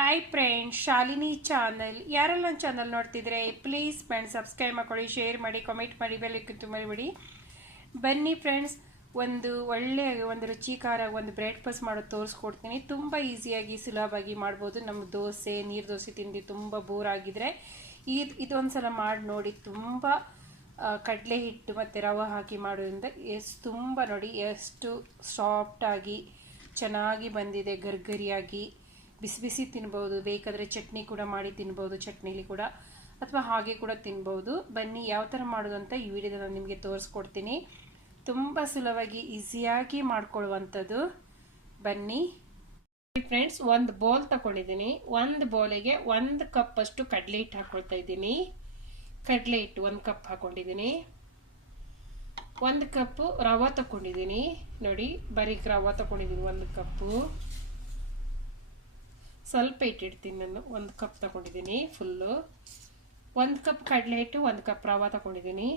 Hi friends, Shalini channel. ಯಾರೆಲ್ಲ ನನ್ನ channel ನೋಡ್ತಿದ್ರೆ ಪ್ಲೀಸ್ ಫ್ರೆಂಡ್ಸ್ ಸಬ್ಸ್ಕ್ರೈಬ್ ಮಾಡ್ಕೊಳ್ಳಿ, ಶೇರ್ ಮಾಡಿ, ಕಾಮೆಂಟ್ ಮಾಡಿ, ಬೆಲ್ ಐಕಾನ್ ಮರಿಬೇಡಿ. ಬನ್ನಿ ಫ್ರೆಂಡ್ಸ್, ಒಂದು ರುಚಿಕಾರ ಒಂದು ಬ್ರೆಡ್ ಪಸ್ ಮಾಡೋದು ತೋರಿಸ್ಕೊಡ್ತೀನಿ. ತುಂಬ ಈಸಿಯಾಗಿ ಸುಲಭವಾಗಿ ಮಾಡ್ಬೋದು. ನಮ್ಮ ದೋಸೆ, ನೀರು ದೋಸೆ ತಿಂದು ತುಂಬ ಬೋರ್ ಆಗಿದ್ರೆ ಇದೊಂದು ಸಲ ಮಾಡಿ ನೋಡಿ. ತುಂಬ ಕಡಲೆ ಹಿಟ್ಟು ಮತ್ತು ರವೆ ಹಾಕಿ ಮಾಡೋದ್ರಿಂದ ತುಂಬ ನೋಡಿ ಎಷ್ಟು ಸಾಫ್ಟಾಗಿ ಚೆನ್ನಾಗಿ ಬಂದಿದೆ. ಗರ್ಗರಿಯಾಗಿ ಬಿಸಿ ಬಿಸಿ ತಿನ್ಬೋದು. ಬೇಕಾದರೆ ಚಟ್ನಿ ಕೂಡ ಮಾಡಿ ತಿನ್ಬೋದು, ಚಟ್ನಿಲಿ ಕೂಡ, ಅಥವಾ ಹಾಗೆ ಕೂಡ ತಿನ್ಬೋದು. ಬನ್ನಿ ಯಾವ ಥರ ಮಾಡೋದು ಅಂತ ಈ ವಿಡಿಯೋದಲ್ಲಿ ನಾನು ನಿಮಗೆ ತೋರಿಸ್ಕೊಡ್ತೀನಿ. ತುಂಬ ಸುಲಭವಾಗಿ ಈಸಿಯಾಗಿ ಮಾಡ್ಕೊಳ್ಳುವಂಥದ್ದು. ಬನ್ನಿ ಫ್ರೆಂಡ್ಸ್, ಒಂದು ಬೌಲ್ ತಗೊಂಡಿದ್ದೀನಿ. ಒಂದು ಬೌಲಿಗೆ 1 ಕಪ್ ಅಷ್ಟು ಕಡಲೆ ಹಿಟ್ಟು ಹಾಕೊಳ್ತಾ ಇದ್ದೀನಿ. ಕಡಲೆ ಹಿಟ್ಟು 1 ಕಪ್ ಹಾಕೊಂಡಿದ್ದೀನಿ. 1 ಕಪ್ ರವೆ ತಗೊಂಡಿದ್ದೀನಿ. ನೋಡಿ, ಬರೀಕ್ ರವೆ ತಗೊಂಡಿದ್ದೀನಿ 1 ಕಪ್ಪು. ಸ್ವಲ್ಪ ಇಟ್ಟಿರ್ತೀನಿ ನಾನು. 1 ಕಪ್ ತಗೊಂಡಿದ್ದೀನಿ ಫುಲ್ಲು. 1 ಕಪ್ ಕಡಲೆ ಹಿಟ್ಟು, 1 ಕಪ್ ರವೆ ತಗೊಂಡಿದ್ದೀನಿ.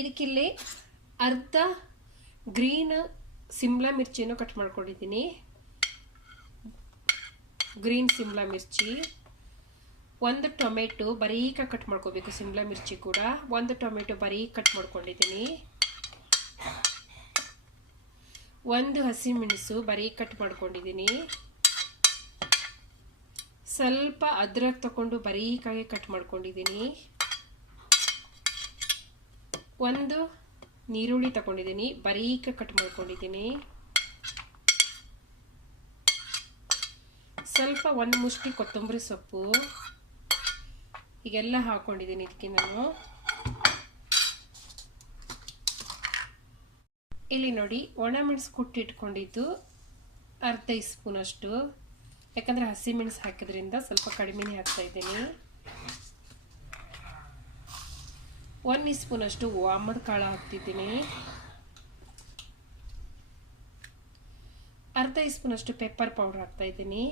ಇದಕ್ಕಿಲ್ಲಿ ಅರ್ಧ ಗ್ರೀನ್ ಸಿಮ್ಲಾ ಮಿರ್ಚಿಯನ್ನು ಕಟ್ ಮಾಡ್ಕೊಂಡಿದ್ದೀನಿ. ಗ್ರೀನ್ ಸಿಮ್ಲಾ ಮಿರ್ಚಿ, 1 ಟೊಮೆಟೊ ಬರೀಕ ಕಟ್ ಮಾಡ್ಕೋಬೇಕು. ಸಿಮ್ಲಾ ಮಿರ್ಚಿ ಕೂಡ 1 ಟೊಮೆಟೊ ಬರೀಕ್ ಕಟ್ ಮಾಡ್ಕೊಂಡಿದ್ದೀನಿ. 1 ಹಸಿಮೆಣಸು ಬರೀಕ್ ಕಟ್ ಮಾಡ್ಕೊಂಡಿದ್ದೀನಿ. ಸ್ವಲ್ಪ ಅದ್ರಕ್ ತಗೊಂಡು ಬರೀಕಾಗಿ ಕಟ್ ಮಾಡ್ಕೊಂಡಿದ್ದೀನಿ. 1 ನೀರುಳ್ಳಿ ತಗೊಂಡಿದ್ದೀನಿ, ಬರೀಕ ಕಟ್ ಮಾಡ್ಕೊಂಡಿದ್ದೀನಿ. ಸ್ವಲ್ಪ 1 ಮುಷ್ಟಿ ಕೊತ್ತಂಬರಿ ಸೊಪ್ಪು, ಹೀಗೆಲ್ಲ ಹಾಕೊಂಡಿದ್ದೀನಿ ಇದಕ್ಕೆ ನಾನು. ಇಲ್ಲಿ ನೋಡಿ, ಒಣಮೆಣಸು ಕುಟ್ಟಿಟ್ಕೊಂಡಿದ್ದು ಅರ್ಧ ಸ್ಪೂನ್ ಅಷ್ಟು. ಯಾಕಂದರೆ ಹಸಿಮೆಣಸು ಹಾಕಿದ್ರಿಂದ ಸ್ವಲ್ಪ ಕಡಿಮೆನೇ ಹಾಕ್ತಾ ಇದ್ದೀನಿ. 1 ಸ್ಪೂನ್ ಅಷ್ಟು ವಾಮದ ಕಾಳು ಹಾಕ್ತಿದ್ದೀನಿ. ಅರ್ಧ ಸ್ಪೂನ್ ಅಷ್ಟು ಪೆಪ್ಪರ್ ಪೌಡರ್ ಹಾಕ್ತಾ ಇದ್ದೀನಿ.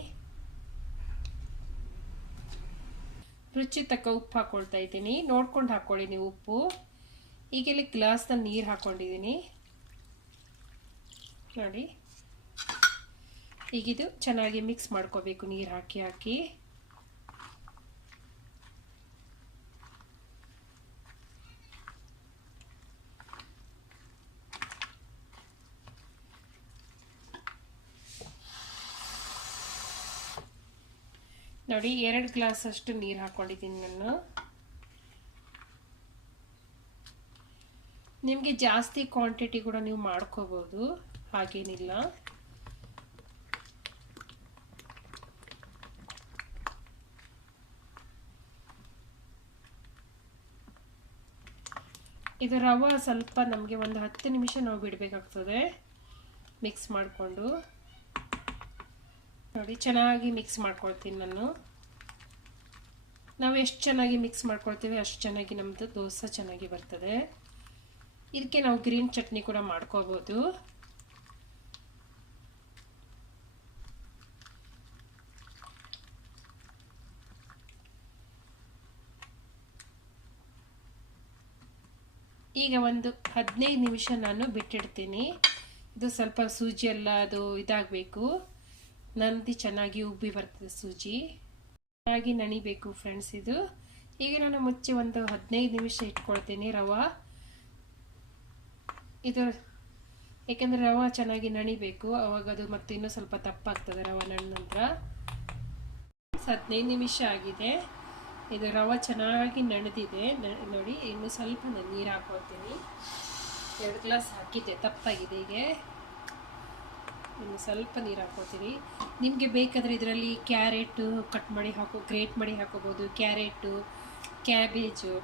ರುಚಿ ತಕ್ಕ ಉಪ್ಪು ಹಾಕೊಳ್ತಾ ಇದ್ದೀನಿ. ನೋಡ್ಕೊಂಡು ಹಾಕೊಳ್ಳಿ ನೀವು ಉಪ್ಪು. ಈಗ ಇಲ್ಲಿ ಗ್ಲಾಸ್ನಲ್ಲಿ ನೀರು ಹಾಕೊಂಡಿದ್ದೀನಿ ನೋಡಿ. ಈಗಿದು ಚೆನ್ನಾಗಿ ಮಿಕ್ಸ್ ಮಾಡ್ಕೋಬೇಕು ನೀರು ಹಾಕಿ ಹಾಕಿ. ನೋಡಿ, 2 ಗ್ಲಾಸ್ ಅಷ್ಟು ನೀರು ಹಾಕೊಂಡಿದ್ದೀನಿ ನಾನು. ನಿಮಗೆ ಜಾಸ್ತಿ ಕ್ವಾಂಟಿಟಿ ಕೂಡ ನೀವು ಮಾಡ್ಕೋಬಹುದು, ಹಾಗೇನಿಲ್ಲ. ಇದು ರವೆ ಸ್ವಲ್ಪ ನಮಗೆ ಒಂದು 10 ನಿಮಿಷ ನಾವು ಬಿಡಬೇಕಾಗ್ತದೆ ಮಿಕ್ಸ್ ಮಾಡಿಕೊಂಡು. ನೋಡಿ, ಚೆನ್ನಾಗಿ ಮಿಕ್ಸ್ ಮಾಡ್ಕೊಳ್ತೀನಿ ನಾನು. ನಾವು ಎಷ್ಟು ಚೆನ್ನಾಗಿ ಮಿಕ್ಸ್ ಮಾಡ್ಕೊಳ್ತೀವಿ ಅಷ್ಟು ಚೆನ್ನಾಗಿ ನಮ್ಮದು ದೋಸೆ ಚೆನ್ನಾಗಿ ಬರ್ತದೆ. ಇದಕ್ಕೆ ನಾವು ಗ್ರೀನ್ ಚಟ್ನಿ ಕೂಡ ಮಾಡ್ಕೋಬೋದು. ಈಗ ಒಂದು 15 ನಿಮಿಷ ನಾನು ಬಿಟ್ಟಿಡ್ತೀನಿ. ಇದು ಸ್ವಲ್ಪ ಸೂಜಿ ಎಲ್ಲ ಅದು ಇದಾಗಬೇಕು, ನಂದಿ ಚೆನ್ನಾಗಿ ಉಬ್ಬಿ ಬರ್ತದೆ. ಸೂಜಿ ಚೆನ್ನಾಗಿ ನಣಿಬೇಕು ಫ್ರೆಂಡ್ಸ್ ಇದು. ಈಗ ನಾನು ಮುಚ್ಚಿ ಒಂದು 15 ನಿಮಿಷ ಇಟ್ಕೊಳ್ತೀನಿ ರವೆ. ಇದು ಏಕೆಂದರೆ ರವೆ ಚೆನ್ನಾಗಿ ನಣಿಬೇಕು, ಅವಾಗ ಅದು ಮತ್ತೆ ಇನ್ನೂ ಸ್ವಲ್ಪ ತಪ್ಪಾಗ್ತದೆ ರವೆ ನಣ್ಣ ನಂತರ. 15 ನಿಮಿಷ ಆಗಿದೆ. ಇದು ರವೆ ಚೆನ್ನಾಗಿ ನೆನೆದಿದೆ ನೋಡಿ. ಇನ್ನು ಸ್ವಲ್ಪ ನಾನು ನೀರು ಹಾಕೊಳ್ತೀನಿ. 2 ಗ್ಲಾಸ್ ಹಾಕಿದ್ದೆ, ತಪ್ಪಾಗಿದೆ. ಹೀಗೆ ಇನ್ನು ಸ್ವಲ್ಪ ನೀರು ಹಾಕೊಳ್ತೀನಿ. ನಿಮಗೆ ಬೇಕಾದರೆ ಇದರಲ್ಲಿ ಕ್ಯಾರೆಟು ಕಟ್ ಮಾಡಿ ಗ್ರೇಟ್ ಮಾಡಿ ಹಾಕೋಬೋದು. ಕ್ಯಾರೆಟು, ಕ್ಯಾಬೇಜು,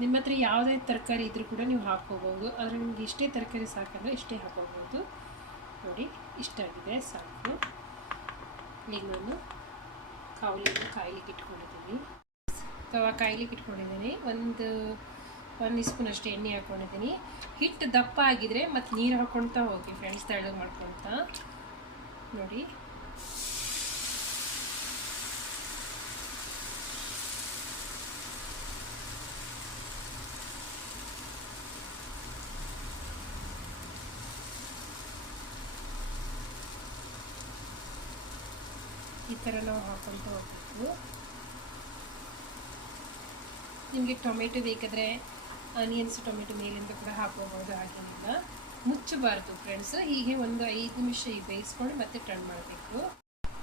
ನಿಮ್ಮ ಹತ್ರ ಯಾವುದೇ ತರಕಾರಿ ಇದ್ರೂ ಕೂಡ ನೀವು ಹಾಕ್ಕೋಬೋದು. ಆದರೆ ನಿಮ್ಗೆ ಇಷ್ಟೇ ತರಕಾರಿ ಸಾಕಂದರೆ ಇಷ್ಟೇ ಹಾಕೋಬೋದು. ನೋಡಿ, ಇಷ್ಟಾಗಿದೆ, ಸಾಕು. ಈಗ ನಾನು ಕಾಯ್ಲಿಕ್ಕೆ ಇಟ್ಕೊಂಡಿದ್ದೀನಿ. ಕಾಯ್ಲಿಕ್ಕೆ ಇಟ್ಕೊಂಡಿದ್ದೀನಿ. ಒಂದು ಸ್ಪೂನ್ ಅಷ್ಟು ಎಣ್ಣೆ ಹಾಕ್ಕೊಂಡಿದ್ದೀನಿ. ಹಿಟ್ಟು ದಪ್ಪ ಆಗಿದ್ರೆ ಮತ್ತು ನೀರು ಹಾಕ್ಕೊಳ್ತಾ ಹೋಗಿ ಫ್ರೆಂಡ್ಸ್, ತೆಳ್ಳಗೆ ಮಾಡ್ಕೊಳ್ತಾ ನೋಡಿ. ಈ ಥರ ನಾವು ಹಾಕ್ಕೊಂತ ಹೋಗಬೇಕು. ನಿಮಗೆ ಟೊಮೆಟೊ ಬೇಕಾದರೆ ಆನಿಯನ್ಸ್ ಟೊಮೆಟೊ ಮೇಲಿಂದ ಕೂಡ ಹಾಕೋಬಹುದು, ಹಾಗೇನಿಲ್ಲ. ಮುಚ್ಚಬಾರ್ದು ಫ್ರೆಂಡ್ಸ್. ಹೀಗೆ ಒಂದು 5 ನಿಮಿಷ ಬೇಯಿಸ್ಕೊಂಡು ಮತ್ತೆ ಟರ್ನ್ ಮಾಡಬೇಕು.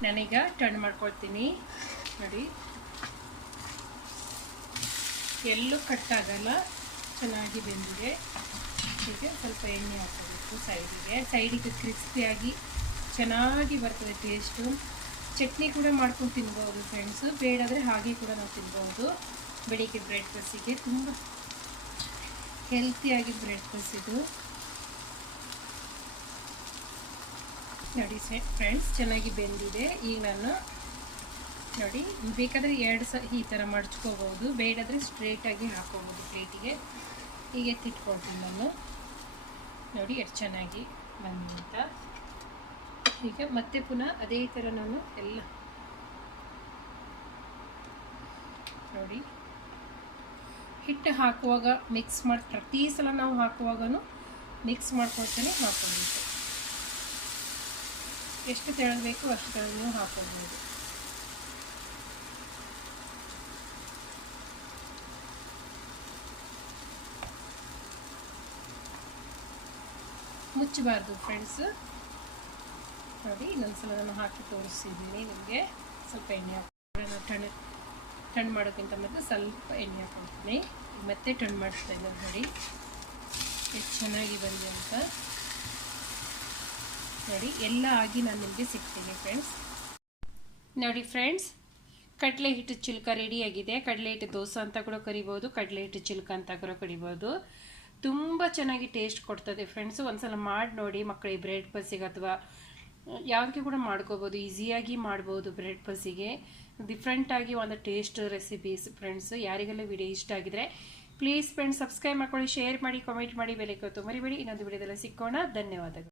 ನಾನೀಗ ಟರ್ನ್ ಮಾಡ್ಕೊಳ್ತೀನಿ. ನೋಡಿ, ಎಲ್ಲೂ ಕಟ್ಟಾಗಲ್ಲ, ಚೆನ್ನಾಗಿ ಬೆಂದಿದೆ. ಹೀಗೆ ಸ್ವಲ್ಪ ಎಣ್ಣೆ ಹಾಕೋಬೇಕು ಸೈಡಿಗೆ ಕ್ರಿಸ್ಪಿಯಾಗಿ ಚೆನ್ನಾಗಿ ಬರ್ತದೆ ಟೇಸ್ಟು. ಚಟ್ನಿ ಕೂಡ ಮಾಡ್ಕೊಂಡು ತಿನ್ಬೋದು ಫ್ರೆಂಡ್ಸು, ಬೇಡಾದರೆ ಹಾಗೆ ಕೂಡ ನಾವು ತಿನ್ಬೋದು. ಬೆಳಿಗ್ಗೆ ಬ್ರೇಕ್ಫಾಸ್ಟಿಗೆ ತುಂಬ ಹೆಲ್ತಿಯಾಗಿ ಬ್ರೇಕ್ಫಾಸ್ಟ್ ಇದು. ನೋಡಿ ಫ್ರೆಂಡ್ಸ್, ಚೆನ್ನಾಗಿ ಬೆಂದಿದೆ. ಈಗ ನಾನು ನೋಡಿ, ಬೇಕಾದರೆ 2 ಈ ಥರ ಮಡ್ಚ್ಕೋಬೋದು, ಬೇಡಾದರೆ ಸ್ಟ್ರೇಟಾಗಿ ಹಾಕೋಬೋದು ಪ್ಲೇಟಿಗೆ. ಹೀಗೆ ಎತ್ತಿಟ್ಕೊಳ್ತೀನಿ ನಾನು. ನೋಡಿ ಎಷ್ಟು ಚೆನ್ನಾಗಿ ಬಂದಂತ. ಈಗ ಮತ್ತೆ ಪುನಃ ಅದೇ ಥರ ನಾನು ಎಲ್ಲ ನೋಡಿ ಹಿಟ್ಟು ಹಾಕುವಾಗ ಮಿಕ್ಸ್ ಮಾಡಿ, ಪ್ರತಿ ಸಲ ನಾವು ಹಾಕುವಾಗನೂ ಮಿಕ್ಸ್ ಮಾಡ್ಕೊಳ್ತಾನೆ ಹಾಕೋಬೇಕು. ಎಷ್ಟು ತೆಳಬೇಕು ಅಷ್ಟು ತೆಳಗೆ ನೀವು ಹಾಕೋಬೋದು. ಮುಚ್ಚಬಾರ್ದು ಫ್ರೆಂಡ್ಸ್. ನೋಡಿ, ಇನ್ನೊಂದ್ಸಲ ನಾನು ಹಾಕಿ ತೋರಿಸಿದ್ದೀನಿ ನಿಮಗೆ. ಸ್ವಲ್ಪ ಎಣ್ಣೆ ಹಾಕಿ ಟರ್ನ್ ಮಾಡೋಕ್ಕಿಂತ ಮೊದಲು ಸ್ವಲ್ಪ ಎಣ್ಣೆ ಹಾಕೊಳ್ತೀನಿ. ಮತ್ತೆ ಟರ್ನ್ ಮಾಡ್ತಾ ಇದ್ದೀನಿ. ನೋಡಿ ಎಷ್ಟು ಚೆನ್ನಾಗಿ ಬಂದಿದೆ ಅಂತ. ನೋಡಿ, ಎಲ್ಲ ಆಗಿ ನಾನು ನಿಮಗೆ ಸಿಗ್ತೀನಿ ಫ್ರೆಂಡ್ಸ್. ನೋಡಿ ಫ್ರೆಂಡ್ಸ್, ಕಡಲೆ ಹಿಟ್ಟು ಚಿಲ್ಕ ರೆಡಿಯಾಗಿದೆ. ಕಡಲೆ ಹಿಟ್ಟು ದೋಸೆ ಅಂತ ಕೂಡ ಕರಿಬೋದು, ಕಡಲೆ ಹಿಟ್ಟು ಚಿಲ್ಕ ಅಂತ ಕೂಡ ಕರಿಬೋದು. ತುಂಬ ಚೆನ್ನಾಗಿ ಟೇಸ್ಟ್ ಕೊಡ್ತದೆ ಫ್ರೆಂಡ್ಸು. ಒಂದ್ಸಲ ಮಾಡಿ ನೋಡಿ ಮಕ್ಕಳಿಗೆ ಬ್ರೆಡ್ ಪಲ್ಸಿಗೆ ಅಥವಾ ಯಾವುದಕ್ಕೆ ಕೂಡ ಮಾಡ್ಕೋಬೋದು. ಈಸಿಯಾಗಿ ಮಾಡ್ಬೋದು ಬ್ರೆಡ್ ಪಲ್ಸಿಗೆ. ಡಿಫ್ರೆಂಟಾಗಿ ಒಂದು ಟೇಸ್ಟ್ ರೆಸಿಪೀಸ್ ಫ್ರೆಂಡ್ಸ್. ಯಾರಿಗೆಲ್ಲ ವಿಡಿಯೋ ಇಷ್ಟ ಆಗಿದ್ರೆ ಪ್ಲೀಸ್ ಫ್ರೆಂಡ್ಸ್ ಸಬ್ಸ್ಕ್ರೈಬ್ ಮಾಡ್ಕೊಳ್ಳಿ, ಶೇರ್ ಮಾಡಿ, ಕಾಮೆಂಟ್ ಮಾಡಿ, ಬೆಲೆ ಕೊತ್ತು ಮರಿಬೇಡಿ. ಇನ್ನೊಂದು ವಿಡಿಯೋದಲ್ಲಿ ಸಿಕ್ಕೋಣ. ಧನ್ಯವಾದಗಳು.